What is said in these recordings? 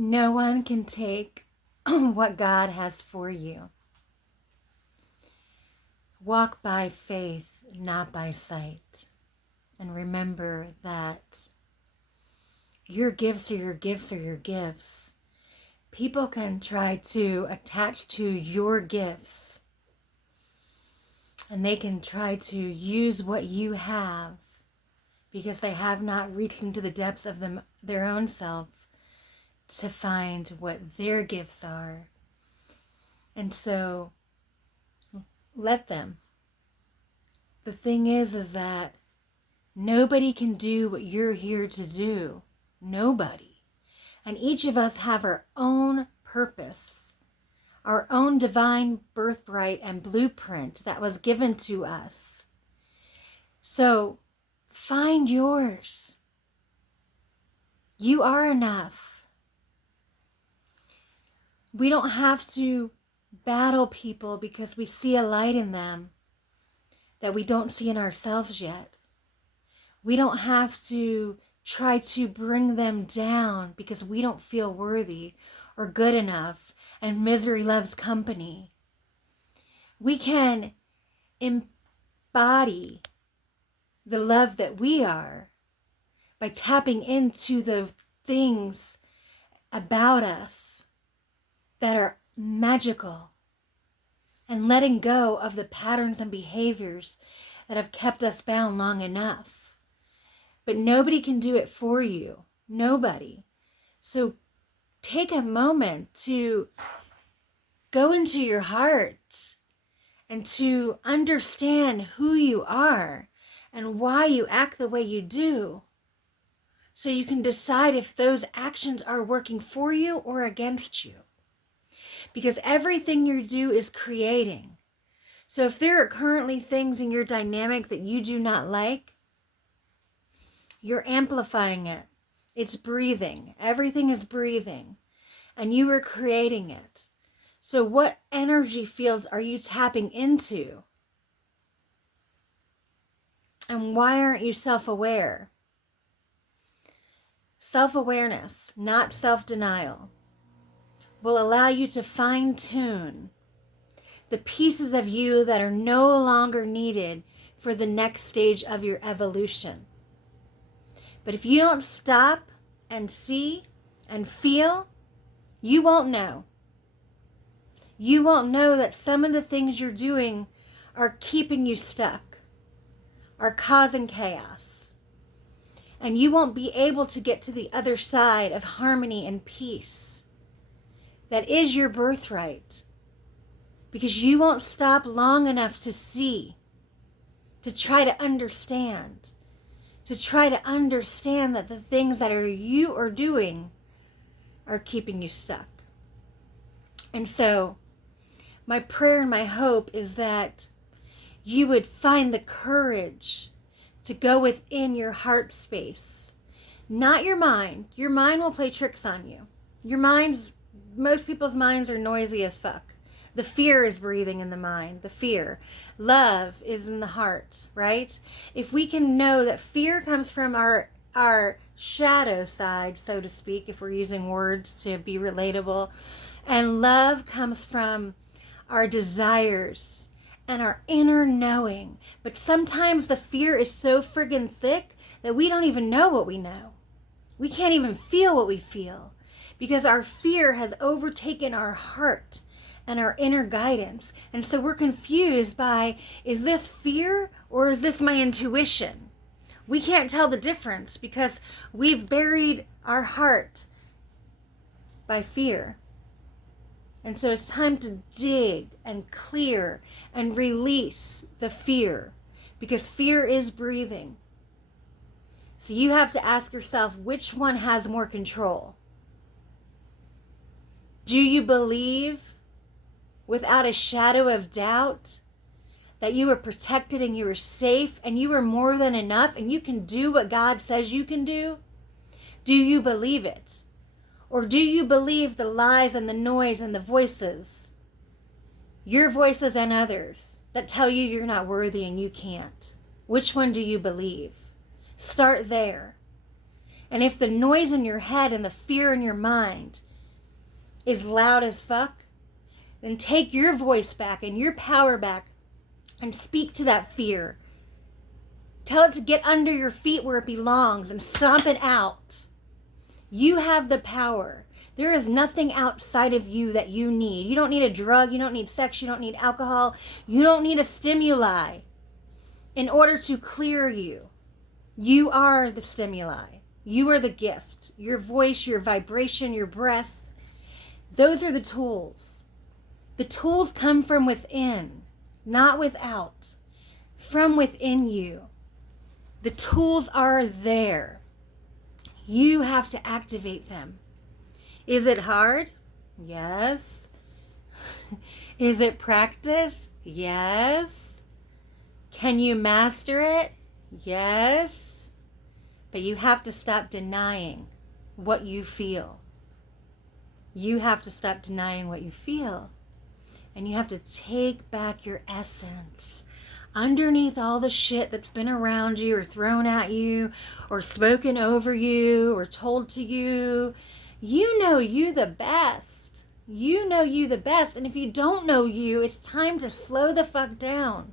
No one can take what God has for you. Walk by faith, not by sight. And remember that your gifts are your gifts are your gifts. People can try to attach to your gifts, and they can try to use what you have because they have not reached into the depths of their own self to find what their gifts are. And so let them. The thing is that nobody can do what you're here to do. Nobody. And each of us have our own purpose, our own divine birthright and blueprint that was given to us. So find yours. You are enough. We don't have to battle people because we see a light in them that we don't see in ourselves yet. We don't have to try to bring them down because we don't feel worthy or good enough, and misery loves company. We can embody the love that we are by tapping into the things about us that are magical and letting go of the patterns and behaviors that have kept us bound long enough. But nobody can do it for you. Nobody. So take a moment to go into your heart and to understand who you are and why you act the way you do, so you can decide if those actions are working for you or against you. Because everything you do is creating. So if there are currently things in your dynamic that you do not like, you're amplifying it. It's breathing. Everything is breathing. And you are creating it. So what energy fields are you tapping into? And why aren't you self-aware? Self-awareness, not self-denial, will allow you to fine-tune the pieces of you that are no longer needed for the next stage of your evolution. But if you don't stop and see and feel, you won't know. You won't know that some of the things you're doing are keeping you stuck, are causing chaos. And you won't be able to get to the other side of harmony and peace. That is your birthright. Because you won't stop long enough to see, to try to understand that the things that you are doing are keeping you stuck. And so, my prayer and my hope is that you would find the courage to go within your heart space. Not your mind. Your mind will play tricks on you. Most people's minds are noisy as fuck. The fear is breathing in the mind. The fear. Love is in the heart, right? If we can know that fear comes from our shadow side, so to speak, if we're using words to be relatable, and love comes from our desires and our inner knowing. But sometimes the fear is so friggin' thick that we don't even know what we know. We can't even feel what we feel because our fear has overtaken our heart and our inner guidance. And so we're confused by, is this fear or is this my intuition? We can't tell the difference because we've buried our heart by fear. And so it's time to dig and clear and release the fear, because fear is breathing. So you have to ask yourself, which one has more control? Do you believe without a shadow of doubt that you are protected and you are safe and you are more than enough and you can do what God says you can do? Do you believe it? Or do you believe the lies and the noise and the voices, your voices and others, that tell you you're not worthy and you can't? Which one do you believe? Start there. And if the noise in your head and the fear in your mind is loud as fuck, then take your voice back and your power back and speak to that fear. Tell it to get under your feet where it belongs and stomp it out. You have the power. There is nothing outside of you that you need. You don't need a drug. You don't need sex. You don't need alcohol. You don't need a stimuli in order to clear you. You are the stimuli. You are the gift. Your voice, your vibration, your breath. Those are the tools. The tools come from within, not without. From within you. The tools are there. You have to activate them. Is it hard? Yes. Is it practice? Yes. Can you master it? Yes. But you have to stop denying what you feel. You have to stop denying what you feel. And you have to take back your essence. Underneath all the shit that's been around you or thrown at you or spoken over you or told to you, you know you the best. You know you the best. And if you don't know you, it's time to slow the fuck down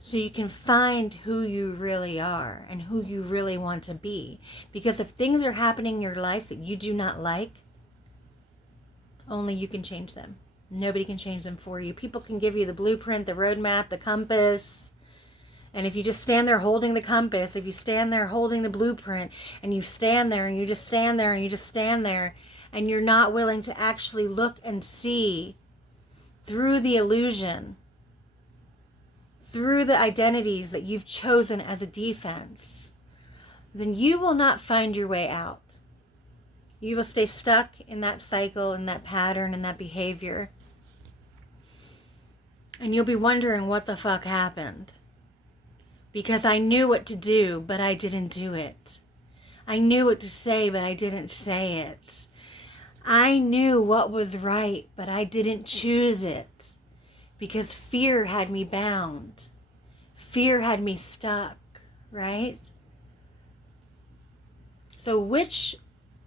so you can find who you really are and who you really want to be. Because if things are happening in your life that you do not like, only you can change them. Nobody can change them for you. People can give you the blueprint, the roadmap, the compass. And if you just stand there holding the compass, if you stand there holding the blueprint, and you stand there and you just stand there and you just stand there, and you're not willing to actually look and see through the illusion, through the identities that you've chosen as a defense, then you will not find your way out. You will stay stuck in that cycle, in that pattern, in that behavior. And you'll be wondering what the fuck happened. Because I knew what to do, but I didn't do it. I knew what to say, but I didn't say it. I knew what was right, but I didn't choose it. Because fear had me bound. Fear had me stuck, right? So which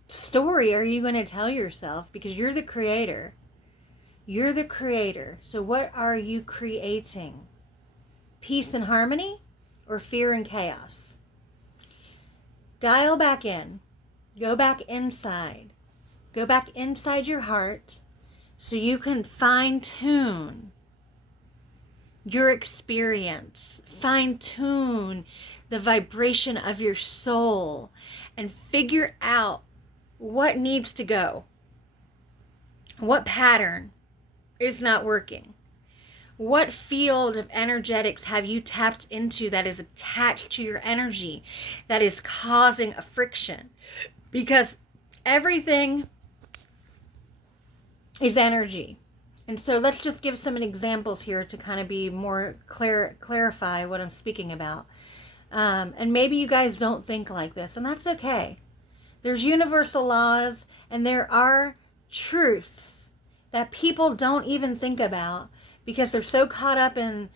story are you going to tell yourself? Because you're the creator. You're the creator. So what are you creating? Peace and harmony or fear and chaos? Dial back in. Go back inside. Go back inside your heart so you can fine-tune your experience. Fine-tune the vibration of your soul and figure out what needs to go. What pattern is not working? What field of energetics have you tapped into that is attached to your energy that is causing a friction? Because everything is energy. And so let's just give some examples here to kind of be more clarify what I'm speaking about. And maybe you guys don't think like this, and that's okay. There's universal laws, and there are truths that people don't even think about because they're so caught up in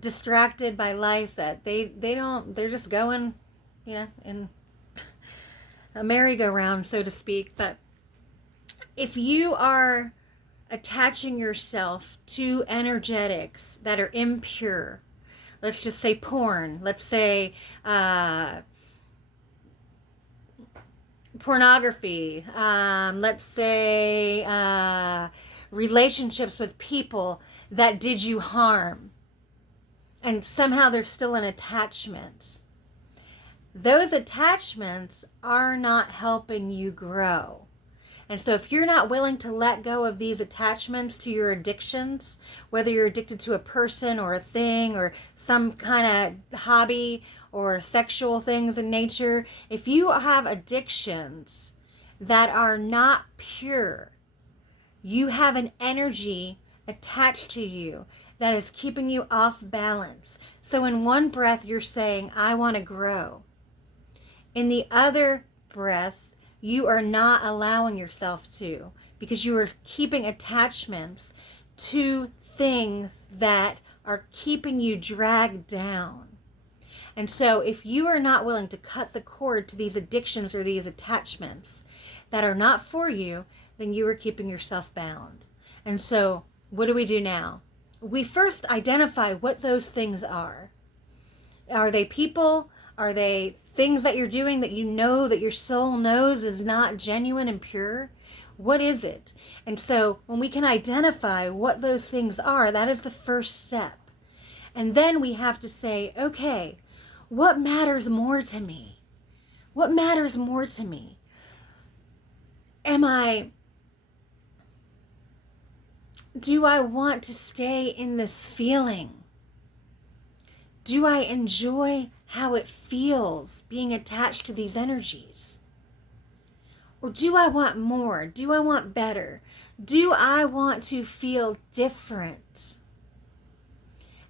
distracted by life that they're just going, in a merry-go-round, so to speak. But if you are attaching yourself to energetics that are impure, let's just say porn, let's say pornography, let's say relationships with people that did you harm, and somehow there's still an attachment. Those attachments are not helping you grow. And so if you're not willing to let go of these attachments to your addictions, whether you're addicted to a person or a thing or some kind of hobby or sexual things in nature, if you have addictions that are not pure, you have an energy attached to you that is keeping you off balance. So in one breath, you're saying, I want to grow. In the other breath, you are not allowing yourself to, because you are keeping attachments to things that are keeping you dragged down. And so if you are not willing to cut the cord to these addictions or these attachments, that are not for you, then you are keeping yourself bound. And so what do we do now? We first identify what those things are. Are they people? Are they things that you're doing that you know that your soul knows is not genuine and pure? What is it? And so when we can identify what those things are, that is the first step. And then we have to say, okay, what matters more to me? What matters more to me? Do I want to stay in this feeling? Do I enjoy how it feels being attached to these energies? Or do I want more? Do I want better? Do I want to feel different?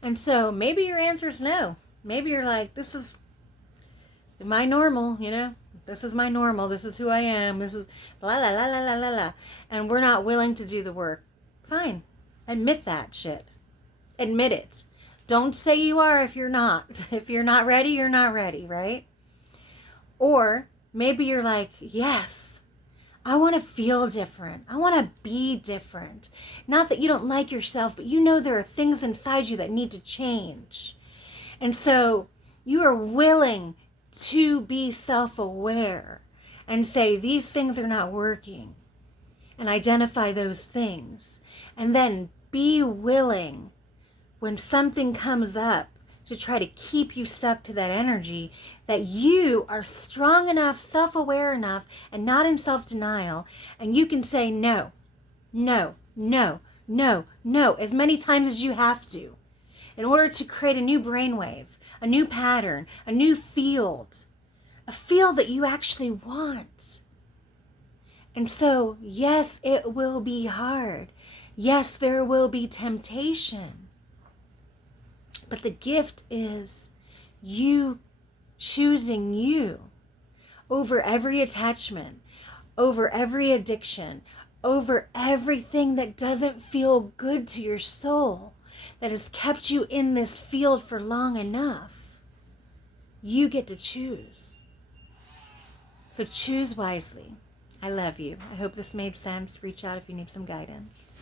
And so maybe your answer is no. Maybe you're like, this is my normal, This is my normal. This is who I am. This is blah, blah, blah, blah, blah, blah. And we're not willing to do the work. Fine. Admit that shit. Admit it. Don't say you are if you're not. If you're not ready, you're not ready, right? Or maybe you're like, yes, I want to feel different. I want to be different. Not that you don't like yourself, but you know there are things inside you that need to change. And so you are willing to be self-aware and say, these things are not working. And identify those things. And then be willing when something comes up to try to keep you stuck to that energy, that you are strong enough, self-aware enough, and not in self-denial, and you can say no, no, no, no, no, as many times as you have to, in order to create a new brainwave, a new pattern, a new field, a field that you actually want. And so, yes, it will be hard. Yes, there will be temptation. But the gift is you choosing you over every attachment, over every addiction, over everything that doesn't feel good to your soul, that has kept you in this field for long enough. You get to choose. So choose wisely. I love you. I hope this made sense. Reach out if you need some guidance.